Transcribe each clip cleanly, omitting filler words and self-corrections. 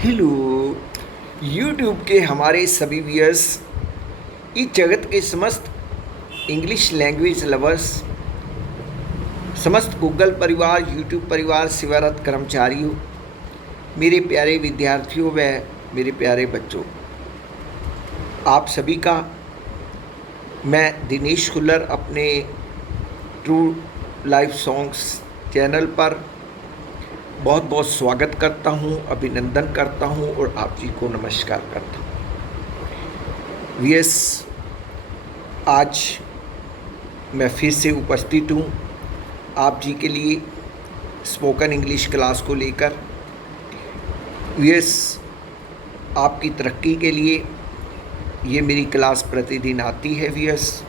Hello YouTube के हमारे सभी व्यूअर्स, इस जगत के समस्त इंग्लिश लैंग्वेज लवर्स, समस्त गूगल परिवार, यूट्यूब परिवार, सेवारत कर्मचारियों, मेरे प्यारे विद्यार्थियों व मेरे प्यारे बच्चों, आप सभी का मैं दिनेश खुल्लर अपने ट्रू लाइफ सॉन्ग्स चैनल पर बहुत बहुत स्वागत करता हूं, अभिनंदन करता हूं और आप जी को नमस्कार करता हूं। वीएस, आज मैं फिर से उपस्थित हूं आप जी के लिए स्पोकन इंग्लिश क्लास को लेकर। वीएस, आपकी तरक्की के लिए ये मेरी क्लास प्रतिदिन आती है वीएस,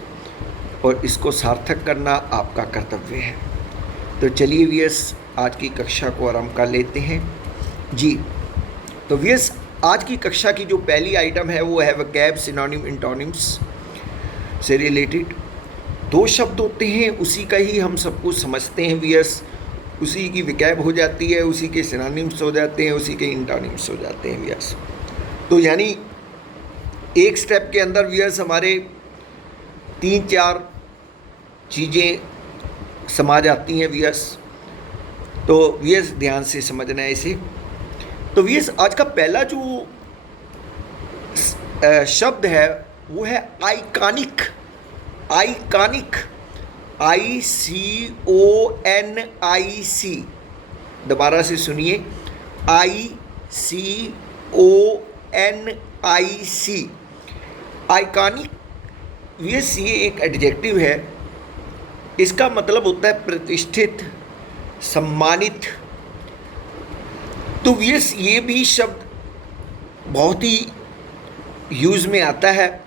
और इसको सार्थक करना आपका कर्तव्य है। तो चलिए वीएस, आज की कक्षा को आरंभ कर लेते हैं जी। तो वीएस, आज की कक्षा की जो पहली आइटम है वो है वोकैब, सिनोनिम, एंटोनिम्स से रिलेटेड। दो शब्द होते हैं, उसी का ही हम सब कुछ समझते हैं वीएस, उसी की वोकैब हो जाती है, उसी के सिनोनिम्स हो जाते हैं, उसी के एंटोनिम्स हो जाते हैं वीएस। तो यानी एक स्टेप के अंदर वीएस हमारे 3-4 चीज़ें समा जाती हैं वीएस। तो वीएस ध्यान से समझना है इसे। तो वीएस, आज का पहला जो शब्द है वो है आइकॉनिक। Iconic, ICONIC। दोबारा से सुनिए, ICONIC। आइकॉनिक वीएस, ये एक एडजेक्टिव है। इसका मतलब होता है प्रतिष्ठित, सम्मानित। तो वीएस, ये भी शब्द बहुत ही यूज़ में आता है।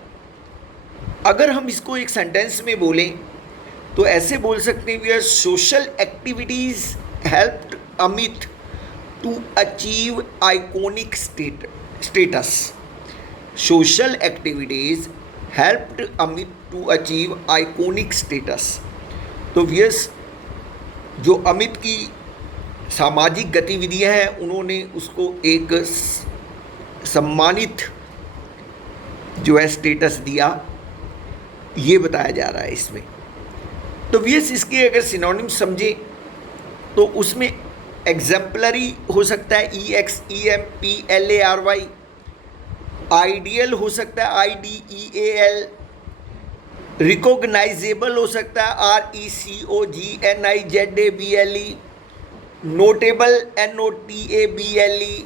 अगर हम इसको एक सेंटेंस में बोलें तो ऐसे बोल सकते हैं viewers, social activities helped Amit to achieve iconic status. Social activities helped Amit to achieve iconic status. तो वीएस, जो अमित की सामाजिक गतिविधियां हैं उन्होंने उसको एक सम्मानित जो है स्टेटस दिया, ये बताया जा रहा है इसमें। तो वीएस, इसके अगर सिनोनिम समझे तो उसमें एग्जाम्पलरी हो सकता है EXEMPLARY, आइडियल हो सकता है IDEAL, रिकॉग्नाइजेबल हो सकता है RECOGNIZABLE, notable NOTABLE,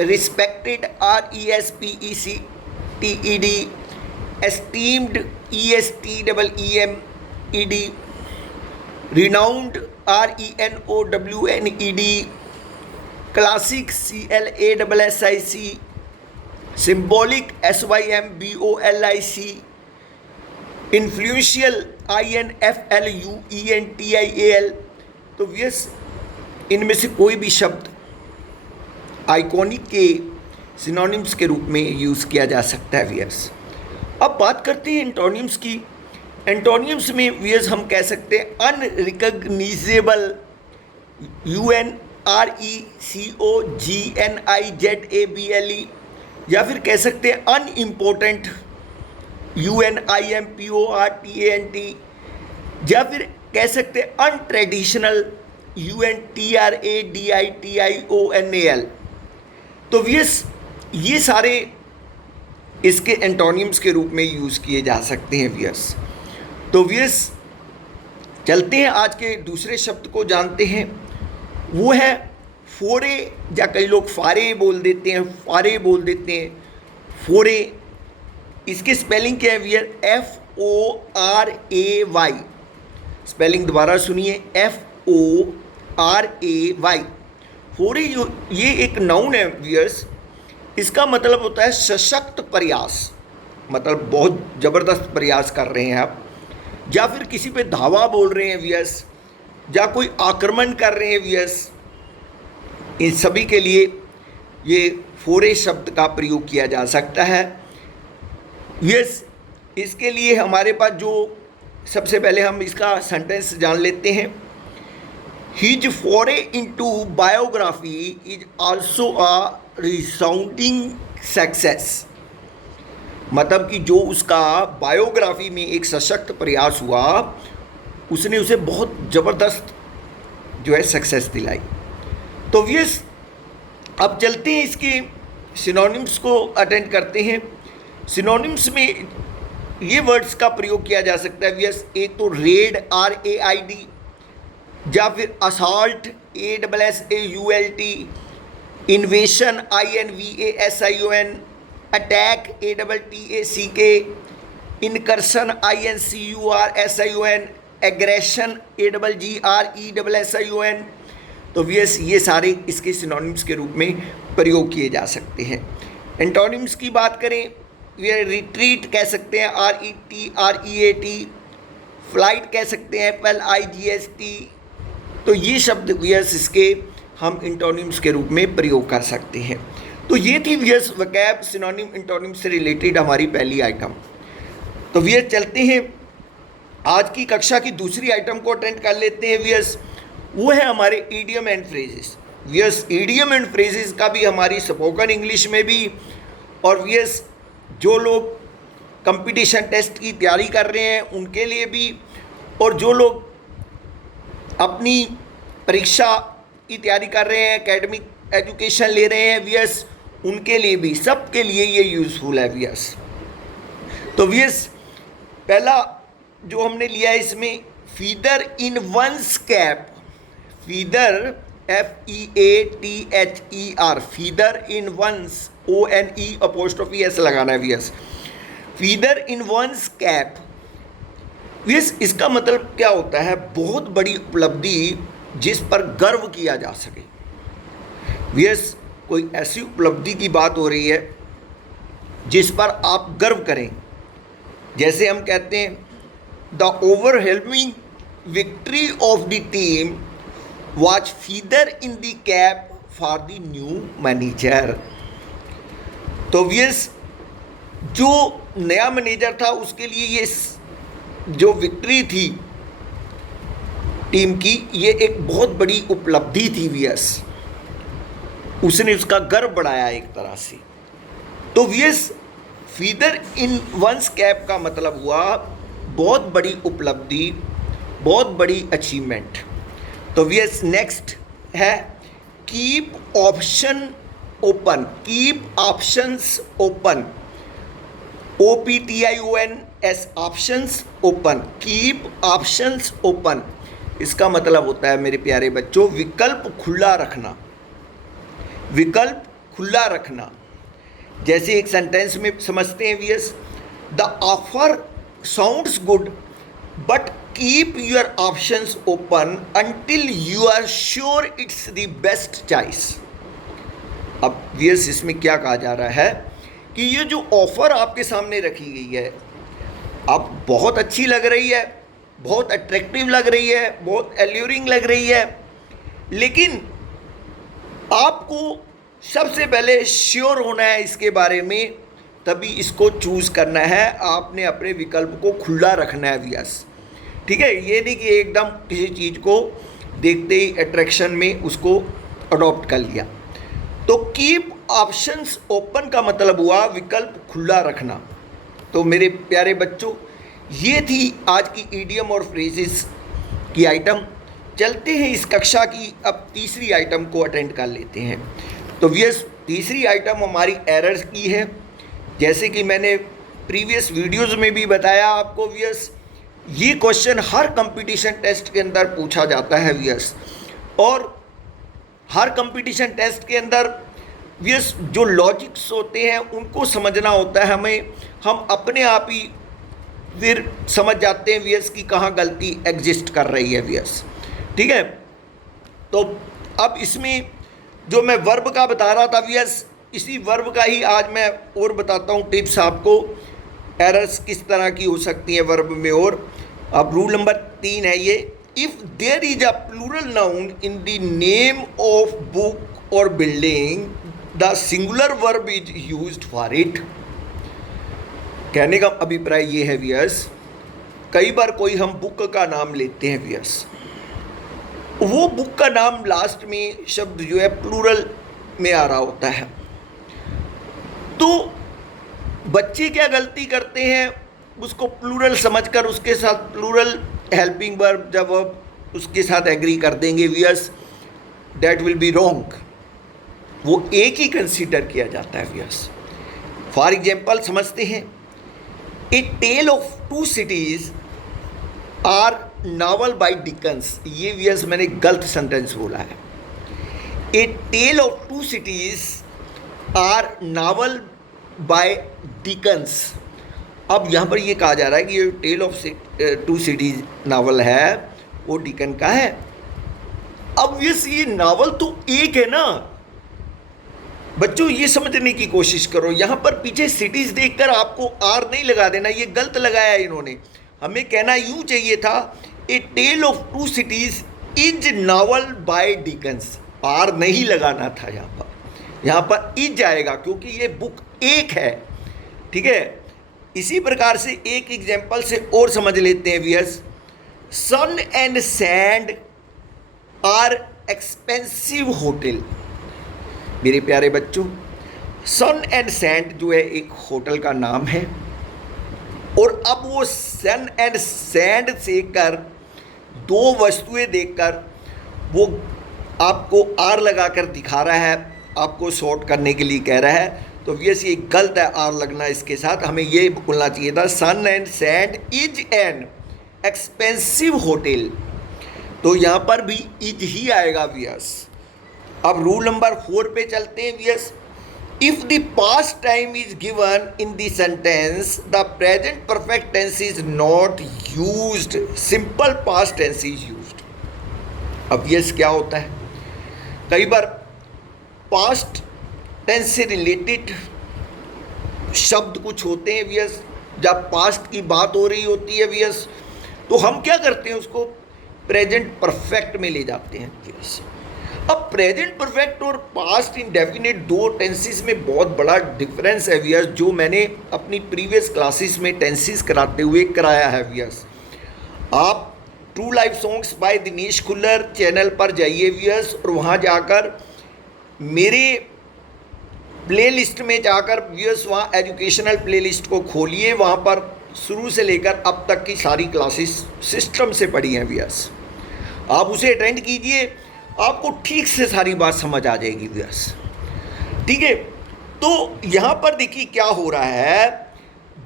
respected RESPECTED, esteemed ESTEEMED, renowned RENOWNED, classic CLASSIC, symbolic SYMBOLIC, influential INFLUENTIAL। तो वीएस, इनमें से कोई भी शब्द आइकॉनिक के सिनोनिम्स के रूप में यूज़ किया जा सकता है वीएस। अब बात करते हैं एंटोनिम्स की। एंटोनिम्स में वीएस हम कह सकते हैं अनरिकग्निजेबल, UNRECOGNIZABLE, या फिर कह सकते हैं अनइम्पोर्टेंट, UNIMPORTANT, या फिर कह सकते हैं अनट्रेडिशनल, UNTRADITIONAL। तो वीएस, ये सारे इसके एंटोनिम्स के रूप में यूज़ किए जा सकते हैं वीएस। तो वीएस, चलते हैं आज के दूसरे शब्द को जानते हैं। वो है फोरे, या कई लोग फारे बोल देते हैं, फारे बोल देते हैं, फोरे। इसकी स्पेलिंग क्या है वीयर? FORAY। स्पेलिंग दोबारा सुनिए, FORAY। फोरे ये एक नाउन है वीयर्स। इसका मतलब होता है सशक्त प्रयास, मतलब बहुत ज़बरदस्त प्रयास कर रहे हैं आप, या फिर किसी पे धावा बोल रहे हैं वीयर्स, या कोई आक्रमण कर रहे हैं वीयर्स। इन सभी के लिए ये फोरे शब्द का प्रयोग किया जा सकता है वीयर्स। इसके लिए हमारे पास जो सबसे पहले हम इसका सेंटेंस जान लेते हैं। His foray into biography is also a resounding success, मतलब कि जो उसका बायोग्राफी में एक सशक्त प्रयास हुआ, उसने उसे बहुत ज़बरदस्त जो है सक्सेस दिलाई। तो व्यूअर्स अब चलते हैं इसके सिनोनिम्स को अटेंड करते हैं। सिनोनिम्स में ये वर्ड्स का प्रयोग किया जा सकता है व्यूअर्स, एक तो रेड RAID, या फिर assault ASSAULT, इन्वेशन INVASION, attack ATTACK, इनकर्सन INCURSION, aggression AGGRESSION। तो व्यूअर्स ये सारे इसके सिनोनिम्स के रूप में प्रयोग किए जा सकते हैं। एंटोनिम्स की बात करें, रिट्रीट कह सकते हैं RET, फ्लाइट कह सकते हैं FLIGHT। तो ये शब्द व्यूअर्स इसके हम एंटोनिम्स के रूप में प्रयोग कर सकते हैं। तो ये थी व्यूअर्स वोकैब सिनोनिम एंटोनिम से रिलेटेड हमारी पहली आइटम। तो व्यूअर्स चलते हैं आज की कक्षा की दूसरी आइटम को अटेंड कर लेते हैं व्यूअर्स, वो है हमारे idiom and phrases. Viewers idiom and phrases का भी हमारी स्पोकन इंग्लिश में भी, और व्यूअर्स जो लोग कंपटीशन टेस्ट की तैयारी कर रहे हैं उनके लिए भी, और जो लोग अपनी परीक्षा की तैयारी कर रहे हैं, एकेडमिक एजुकेशन ले रहे हैं व्यूअर्स, उनके लिए भी, सबके लिए ये यूज़फुल है व्यूअर्स। तो व्यूअर्स पहला जो हमने लिया है इसमें, feather in one's cap, feather FEATHER, feather in one's ONE' लगाना है viewers, feather in one's cap. Viewers इसका मतलब क्या होता है, बहुत बड़ी उपलब्धि जिस पर गर्व किया जा सके। व्यूअर्स कोई ऐसी उपलब्धि की बात हो रही है जिस पर आप गर्व करें, जैसे हम कहते हैं the overwhelming victory of the team was feather in the cap for the new manager. तो व्यूअर्स जो नया मैनेजर था उसके लिए ये जो विक्ट्री थी टीम की, ये एक बहुत बड़ी उपलब्धि थी व्यूअर्स, उसने उसका गर्व बढ़ाया एक तरह से। तो viewers feather in one's cap का मतलब हुआ बहुत बड़ी उपलब्धि, बहुत बड़ी अचीवमेंट। तो व्यूअर्स नेक्स्ट है keep option open, keep options open, OPTIONS, options open, keep options open. इसका मतलब होता है मेरे प्यारे बच्चों विकल्प खुला रखना, विकल्प खुला रखना। जैसे एक सेंटेंस में समझते हैं viewers, the offer sounds good but keep your options open until you are sure it's the best choice. अब व्यूअर्स इसमें क्या कहा जा रहा है कि ये जो ऑफर आपके सामने रखी गई है, अब बहुत अच्छी लग रही है, बहुत अट्रैक्टिव लग रही है, बहुत एल्यूरिंग लग रही है, लेकिन आपको सबसे पहले श्योर होना है इसके बारे में, तभी इसको चूज़ करना है। आपने अपने विकल्प को खुला रखना है व्यूअर्स, ठीक है। ये नहीं कि एकदम किसी चीज़ को देखते ही अट्रैक्शन में उसको अडॉप्ट कर लिया। तो कीप ऑप्शंस ओपन का मतलब हुआ विकल्प खुला रखना। तो मेरे प्यारे बच्चों ये थी आज की ईडियम और फ्रेजेस की आइटम। चलते हैं इस कक्षा की अब तीसरी आइटम को अटेंड कर लेते हैं। तो व्यूअर्स तीसरी आइटम हमारी एरर्स की है। जैसे कि मैंने प्रीवियस वीडियोज़ में भी बताया आपको व्यूअर्स, ये क्वेश्चन हर कंपटीशन टेस्ट के अंदर पूछा जाता है व्यूअर्स, और हर कंपटीशन टेस्ट के अंदर व्यूअर्स जो लॉजिक्स होते हैं उनको समझना होता है हमें। हम अपने आप ही फिर समझ जाते हैं व्यूअर्स की कहाँ गलती एग्जिस्ट कर रही है व्यूअर्स, ठीक है। तो अब इसमें जो मैं वर्ब का बता रहा था व्यूअर्स, इसी वर्ब का ही आज मैं और बताता हूँ टिप्स आपको, एरर्स किस तरह की हो सकती हैं वर्ब में। और अब रूल नंबर 3 है ये, if there is a plural noun in the name of book और building the singular verb is used for it. कहने का अभिप्राय ये है व्यूअर्स, कई बार कोई हम बुक का नाम लेते हैं व्यूअर्स, वो बुक का नाम लास्ट में शब्द जो है प्लूरल में आ रहा होता है, तो बच्चे क्या गलती करते हैं, उसको प्लूरल समझकर उसके साथ प्लूरल हेल्पिंग वर्ब जब आप उसके साथ एग्री कर देंगे viewers, that will be wrong. वो एक ही कंसीडर किया जाता है वियर्स। फॉर एग्जाम्पल समझते हैं, a tale of two cities are novel by Dickens. ये वियर्स मैंने गलत सेंटेंस बोला है। A tale of two cities are novel by Dickens. अब यहाँ पर ये कहा जा रहा है कि ये tale of two cities novel है वो डिकन का है। अब ये नावल तो एक है ना बच्चों, ये समझने की कोशिश करो। यहाँ पर पीछे सिटीज देखकर आपको आर नहीं लगा देना, ये गलत लगाया है इन्होंने। हमें कहना यूं चाहिए था, a tale of two cities is novel by Dickens. Are नहीं लगाना था यहाँ पर इज आएगा क्योंकि ये बुक एक है, ठीक है। इसी प्रकार से एक एग्जाम्पल से और समझ लेते हैं viewers. Sun and sand are expensive hotel. मेरे प्यारे बच्चों, सन एंड सैंड जो है एक होटल का नाम है, और अब वो सन एंड सैंड से कर दो वस्तुएं देखकर वो आपको आर लगाकर दिखा रहा है, आपको शॉर्ट करने के लिए कह रहा है। तो यस, ये गलत है आर लगना इसके साथ। हमें ये बोलना चाहिए था, Sun and Sand is an expensive hotel. तो यहाँ पर भी इज ही आएगा वियस। अब रूल नंबर 4 पे चलते हैं viewers. If the past time is given in the sentence, the present perfect tense is not used, simple past tense is used. अब यस क्या होता है, कई बार पास्ट टेंस से रिलेटेड शब्द कुछ होते हैं वियस, जब पास्ट की बात हो रही होती है वियस, तो हम क्या करते हैं, उसको प्रेजेंट परफेक्ट में ले जाते हैं वियस। अब प्रेजेंट परफेक्ट और पास्ट इंडेफिनिट दो टेंसेस में बहुत बड़ा डिफरेंस है वियस, जो मैंने अपनी प्रीवियस क्लासेस में टेंसेस कराते हुए कराया है वियस। आप true life songs by Dinesh Khullar channel पर जाइए वियस, और वहाँ जाकर मेरे प्लेलिस्ट में जाकर वियस वहाँ एजुकेशनल प्लेलिस्ट को खोलिए, वहाँ पर शुरू से लेकर अब तक की सारी क्लासेस सिस्टम से पढ़ी हैं वियस। आप उसे अटेंड कीजिए, आपको ठीक से सारी बात समझ आ जाएगी वियस, ठीक है। तो यहाँ पर देखिए क्या हो रहा है,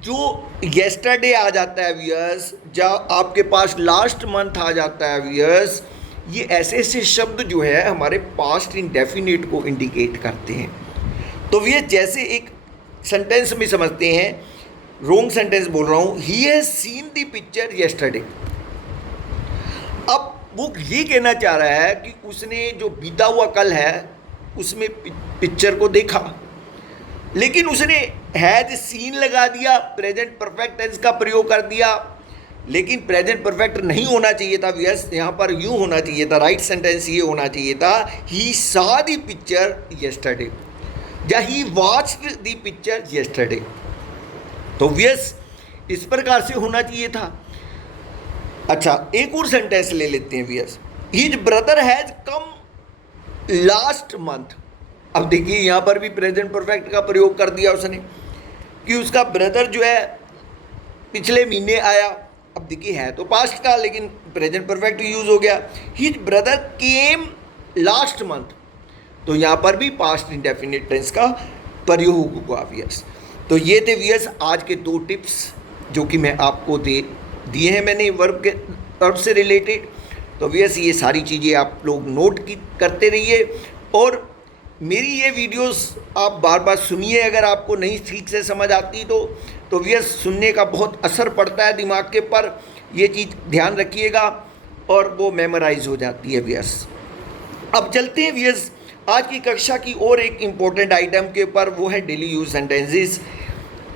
जो येस्टरडे आ जाता है वियस, जब आपके पास लास्ट मंथ आ जाता है वियस, ये ऐसे ऐसे शब्द जो है हमारे पास्ट इंडेफिनिट को इंडिकेट करते हैं। तो वियस जैसे एक सेंटेंस में समझते हैं, रॉन्ग सेंटेंस बोल रहा हूँ, he has seen the picture yesterday. अब वो ये कहना चाह रहा है कि उसने जो बीता हुआ कल है उसमें पिक्चर को देखा, लेकिन उसने हैज सीन लगा दिया, प्रेजेंट परफेक्ट टेंस का प्रयोग कर दिया, लेकिन प्रेजेंट परफेक्ट नहीं होना चाहिए था वियस। यहाँ पर यूँ होना चाहिए था, राइट सेंटेंस ये होना चाहिए था, he saw the picture yesterday या ही वॉच्ड द पिक्चर येस्टरडे। तो वियस इस प्रकार से होना चाहिए था। अच्छा, एक और सेंटेंस ले लेते हैं viewers. His brother has come last month. अब देखिए यहाँ पर भी प्रेजेंट परफेक्ट का प्रयोग कर दिया उसने कि उसका ब्रदर जो है पिछले महीने आया। अब देखिए है तो पास्ट का, लेकिन प्रेजेंट परफेक्ट यूज हो गया। हिज ब्रदर केम लास्ट मंथ, तो यहाँ पर भी पास्ट इंडेफिनिट टेंस का प्रयोग हुआ वियस। तो ये थे वियस आज के 2 टिप्स जो कि मैं आपको दिए हैं मैंने वर्ब से रिलेटेड। तो वियस ये सारी चीज़ें आप लोग नोट करते रहिए, और मेरी ये वीडियोस आप बार बार सुनिए। अगर आपको नहीं ठीक से समझ आती तो वियस सुनने का बहुत असर पड़ता है दिमाग के पर, ये चीज़ ध्यान रखिएगा, और वो मेमोराइज हो जाती है वियस। अब चलते हैं वियस आज की कक्षा की और एक इम्पोर्टेंट आइटम के ऊपर, वो है डेली यूज सेंटेंसेस।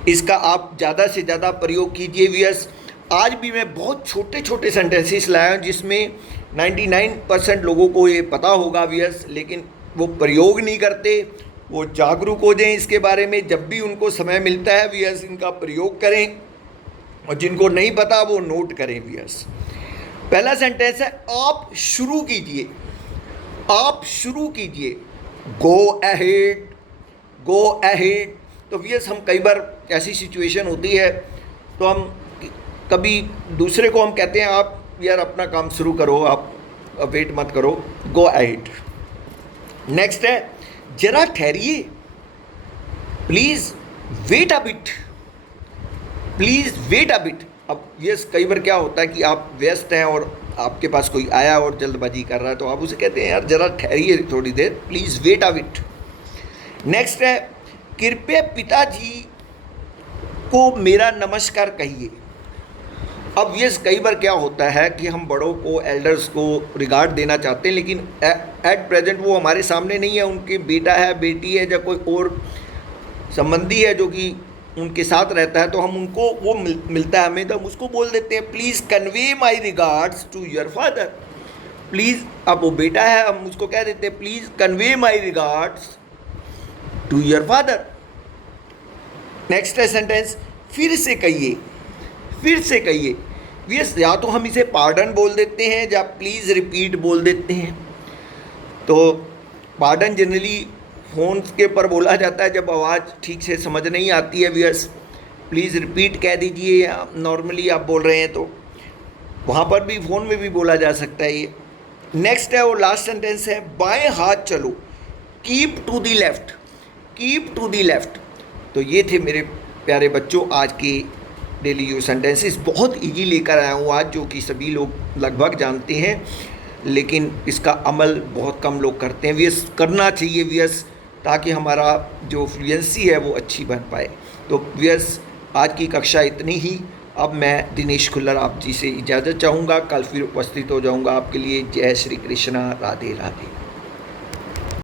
इसका आप ज़्यादा से ज़्यादा प्रयोग कीजिए वियस। आज भी मैं बहुत छोटे छोटे सेंटेंसेस लाया हूँ जिसमें 99% लोगों को ये पता होगा वियस, लेकिन वो प्रयोग नहीं करते। वो जागरूक हो जाएं इसके बारे में, जब भी उनको समय मिलता है वियस इनका प्रयोग करें, और जिनको नहीं पता वो नोट करें वियस। पहला सेंटेंस है, आप शुरू कीजिए। आप शुरू कीजिए, गो अहेड, गो अहेड। तो वियर्स हम कई बार ऐसी सिचुएशन होती है तो हम कभी दूसरे को हम कहते हैं आप यार अपना काम शुरू करो, आप वेट मत करो, गो अहेड। नेक्स्ट है जरा ठहरिए, please wait a bit, please wait a bit. अब यस कई बार क्या होता है कि आप व्यस्त हैं और आपके पास कोई आया और जल्दबाजी कर रहा है तो आप उसे कहते हैं यार ज़रा ठहरिए थोड़ी देर, please wait a bit. Next है कृपया पिताजी को मेरा नमस्कार कहिए। अब ये कई बार क्या होता है कि हम बड़ों को, एल्डर्स को रिगार्ड देना चाहते हैं, लेकिन एट प्रेजेंट वो हमारे सामने नहीं है, उनके बेटा है, बेटी है, या कोई और संबंधी है जो कि उनके साथ रहता है, तो हम उनको वो मिलता है हमें तो हम उसको बोल देते हैं please convey my regards to your father. Please, अब वो बेटा है, हम उसको कह देते हैं please convey my regards to your father. Next है सेंटेंस फिर से कहिए, फिर से कहिए। यस, या तो हम इसे पार्डन बोल देते हैं या प्लीज़ रिपीट बोल देते हैं। तो पार्डन जनरली फ़ोन के ऊपर बोला जाता है जब आवाज़ ठीक से समझ नहीं आती है। यस, प्लीज़ रिपीट कह दीजिए, या नॉर्मली आप बोल रहे हैं तो वहाँ पर भी फ़ोन में भी बोला जा सकता है ये। नेक्स्ट है वो लास्ट सेंटेंस है बाएं हाथ चलो, keep to the left, keep to the left. तो ये थे मेरे प्यारे बच्चों आज के डेली यूज सेंटेंसेस। बहुत इजी लेकर आया हूँ आज, जो कि सभी लोग लगभग जानते हैं, लेकिन इसका अमल बहुत कम लोग करते हैं। व्यस करना चाहिए व्यस, ताकि हमारा जो फ्लुएंसी है वो अच्छी बन पाए। तो व्यस आज की कक्षा इतनी ही। अब मैं दिनेश खुल्लर आप जी से इजाज़त चाहूँगा, कल फिर उपस्थित हो जाऊँगा आपके लिए। जय श्री कृष्णा, राधे राधे।